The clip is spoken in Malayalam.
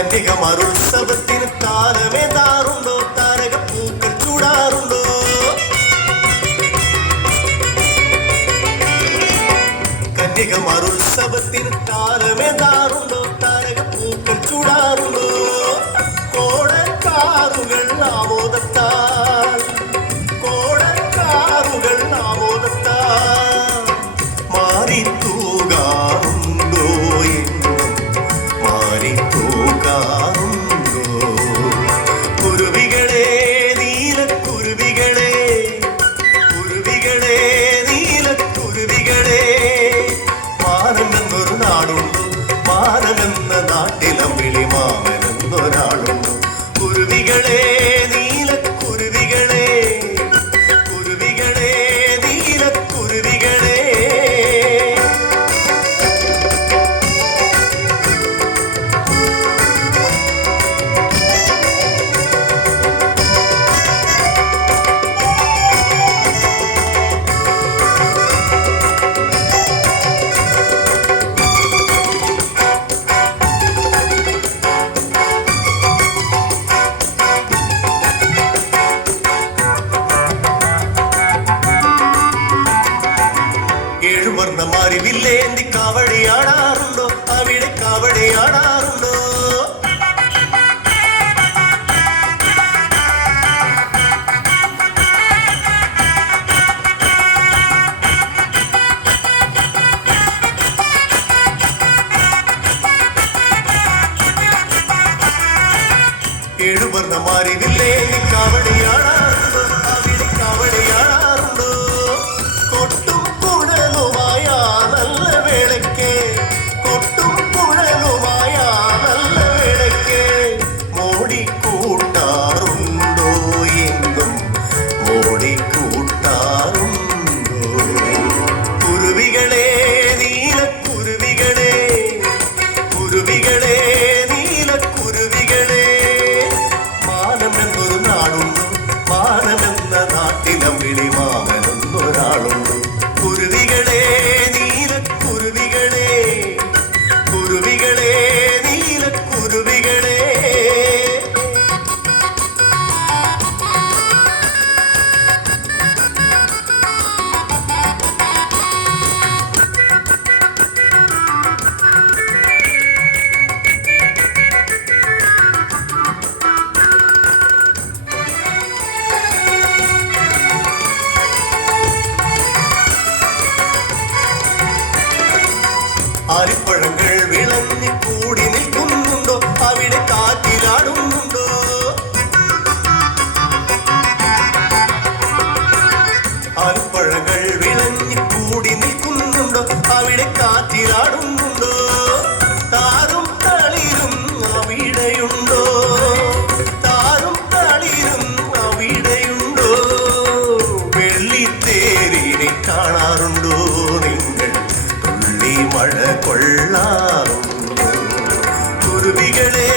കന്യകമാരുത്സവത്തിന് താരമേതാറുണ്ടോ? താരകപ്പൂക്കൾ ചൂടാറുണ്ടോ? കന്യകമാരുത്സവത്തിന് താരമേതാറുണ്ടോ? താരകപ്പൂക്കൾ ചൂടാറുണ്ടോ? കോടക്കാറുകൾ ആമോദത്താൽ, കോടക്കാറുകൾ ആമോദത്താൽ മാറിത്തൂകാറുണ്ടോ? എന്നും മാറിത്തൂകാറുണ്ടോ? കുരുവികളെ, നീലക്കുരുവികളെ, കുരുവികളെ, നീലക്കുരുവികളെ, മാനമെന്നൊരു നാടുണ്ടോ? മാനമെന്ന നാട്ടിലമ്പിളി മാമനെന്നൊരാളുണ്ടോ? കുരുവികളെ, നീലക്കുരുവികളെ, കുരുവികളെ, നീലക്കുരുവികളെ. ഏഴുവർണ്ണമാരിവില്ലേന്തി കാവടിയാടാറുണ്ടോ? അവിടെ കാവടിയാടാറുണ്ടോ? ഏഴുവർണ്ണമാരിവില്ലേന്തി കാവടിയാടാറുണ്ടോ? അവിടെ കാവടിയാടാറുണ്ടോ? കൊട്ടും കുഴലുമായ നല്ല വേളയ്ക്ക്, കൊട്ടും കുഴലുമായ നല്ല വേളയ്ക്ക് മോടിക്കൂട്ടാറുണ്ടോ? എന്നും മോടിക്കൂട്ടാറുണ്ടോ? കുരുവികളെ, നീലക്കുരുവികളെ, കുരുവികളെ, നീലക്കുരുവികളെ, മാനമെന്നൊരു നാടുണ്ടോ? മാനമെന്ന നാട്ടിലമ്പിളി മാമനെന്നൊരാളുണ്ടോ? കുരുവികളെ, നീലക്കുരുവികളെ, കുരുവികളെ, നീലക്കുരുവികളെ. ആലിപ്പഴങ്ങൾ വിളഞ്ഞ് കൂടി നിൽക്കുന്നുണ്ടോ? അവിടെ കാറ്റിലാടുന്നുണ്ടോ? ആലിപ്പഴങ്ങൾ വിളഞ്ഞ് കൂടി നിൽക്കുന്നുണ്ടോ? അവിടെ കാറ്റിലാടുന്നുണ്ടോ? താരും തളിരും അവിടെയുണ്ടോ? താരും തളിരും അവിടെയുണ്ടോ? വെള്ളിത്തേരിനെ കാണാറുണ്ടോ നിങ്ങൾ? മഴ കൊള്ളാറുണ്ടോ? കുരുവികളെ,